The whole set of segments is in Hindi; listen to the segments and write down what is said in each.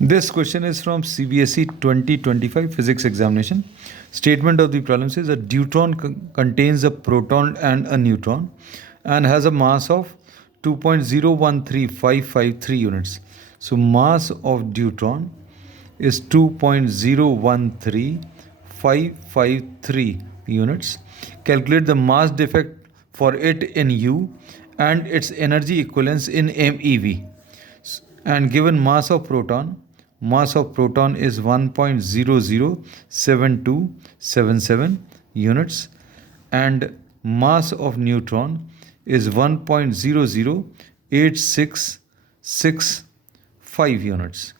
This question is from CBSE 2025 physics examination. Statement of the problem says a deuteron contains a proton and a neutron and has a mass of 2.013553 units. So mass of deuteron is 2.013553 units. Calculate the mass defect for it in U and its energy equivalence in MeV. And given mass of proton is 1.007277 units and mass of neutron is 1.008665 units,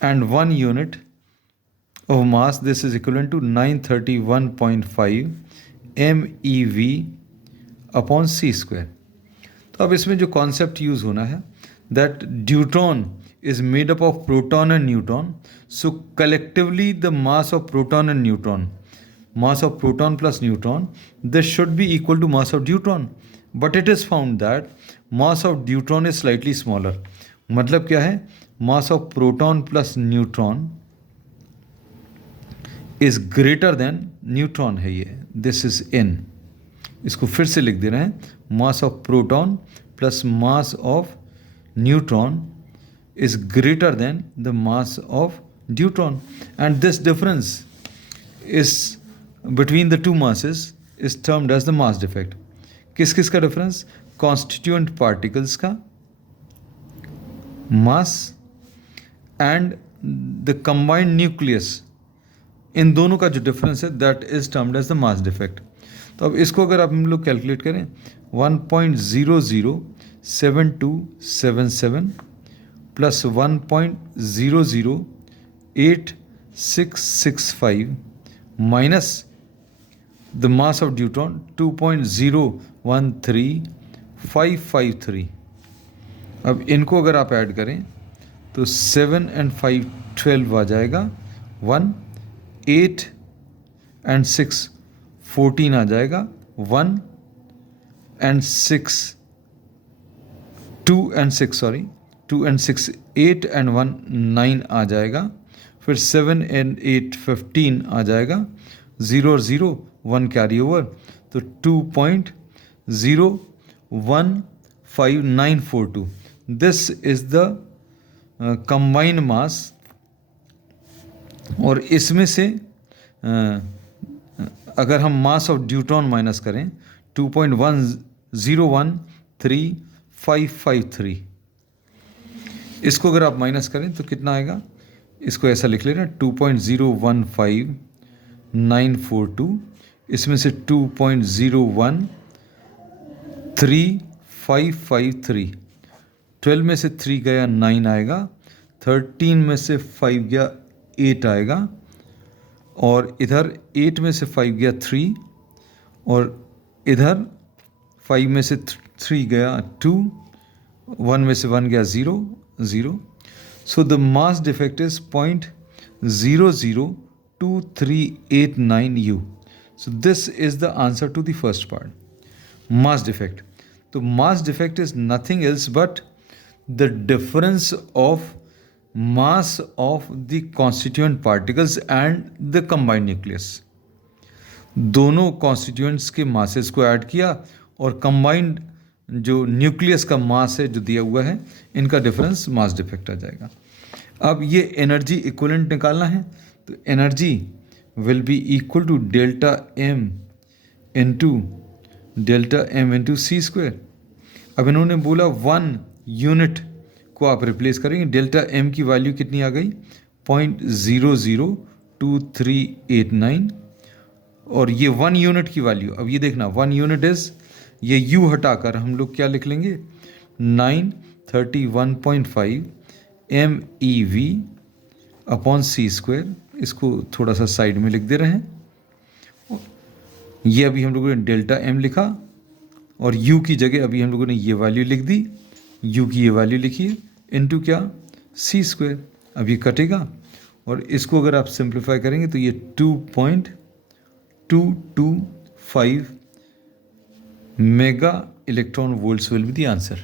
and 1 unit of mass, this is equivalent to 931.5 MeV upon C square. तो अब इसमें जो कॉन्सेप्ट यूज़ होना है, that deuteron is made up of proton and neutron. So collectively the mass of proton and neutron, mass of proton plus neutron, this should be equal to mass of deuteron. But it is found that mass of deuteron is slightly smaller. मतलब क्या है? Mass of proton plus neutron is greater than neutron है ये. This is N. इसको फिर से लिख दे रहे हैं. Mass of proton plus mass of neutron is greater than the mass of deuteron, and this difference is between the two masses is termed as the mass defect. किस किस का डिफरेंस? कॉन्स्टिट्यूएंट पार्टिकल्स का mass and the combined nucleus, इन दोनों का जो डिफरेंस है that is termed as the mass defect. तो अब इसको अगर आप हम लोग कैलकुलेट करें, 1.007277 plus 1.008665 minus the mass of deuteron 2.013553. अब इनको अगर आप ऐड करें तो 7 and 5 12 आ जाएगा, 1 8 and 6 14 आ जाएगा, 1 and 6 2 and 6 8 and 1 9 आ जाएगा, फिर 7 and 8 15 आ जाएगा, 0 और 0 1 कैरी ओवर, तो 2.015942. दिस इज द कंबाइंड मास. और इसमें से अगर हम मास ऑफ ड्यूट्रॉन माइनस करें 2.013553, इसको अगर आप माइनस करें तो कितना आएगा? इसको ऐसा लिख ले रहे हैं 2.015942, इसमें से 2.013553, 12 में से 3 गया 9 आएगा, 13 में से 5 गया 8 आएगा, और इधर 8 में से 5 गया 3, और इधर 5 में से 3 गया 2, 1 में से 1 गया 0 0. So the mass defect is 0.002389 U. So this is the answer to the first part. Mass defect. So mass defect is nothing else but the difference of mass of the constituent particles and the combined nucleus. दोनों constituents के masses को ऐड किया और combined जो न्यूक्लियस का मास है जो दिया हुआ है, इनका डिफरेंस मास डिफेक्ट आ जाएगा. अब ये एनर्जी इक्विवेलेंट निकालना है, तो energy will be equal to delta m into c square. अब इन्होंने बोला 1 यूनिट को आप रिप्लेस करेंगे. डेल्टा एम की वैल्यू कितनी आ गई? 0.002389, और ये 1 यूनिट की वैल्यू, अब ये देखना 1 यूनिट इज, ये U हटाकर हम लोग क्या लिख लेंगे? 931.5 MeV अपॉन C स्क्वायर. इसको थोड़ा सा साइड में लिख दे रहे हैं. ये अभी हम लोगों ने डेल्टा M लिखा, और U की जगह अभी हम लोगों ने ये वैल्यू लिख दी. U की ये वैल्यू लिखिए इनटू क्या? C square. अब ये कटेगा, और इसको अगर आप सिंप्लीफाई करेंगे तो ये 2.225 mega electron volts will be the answer.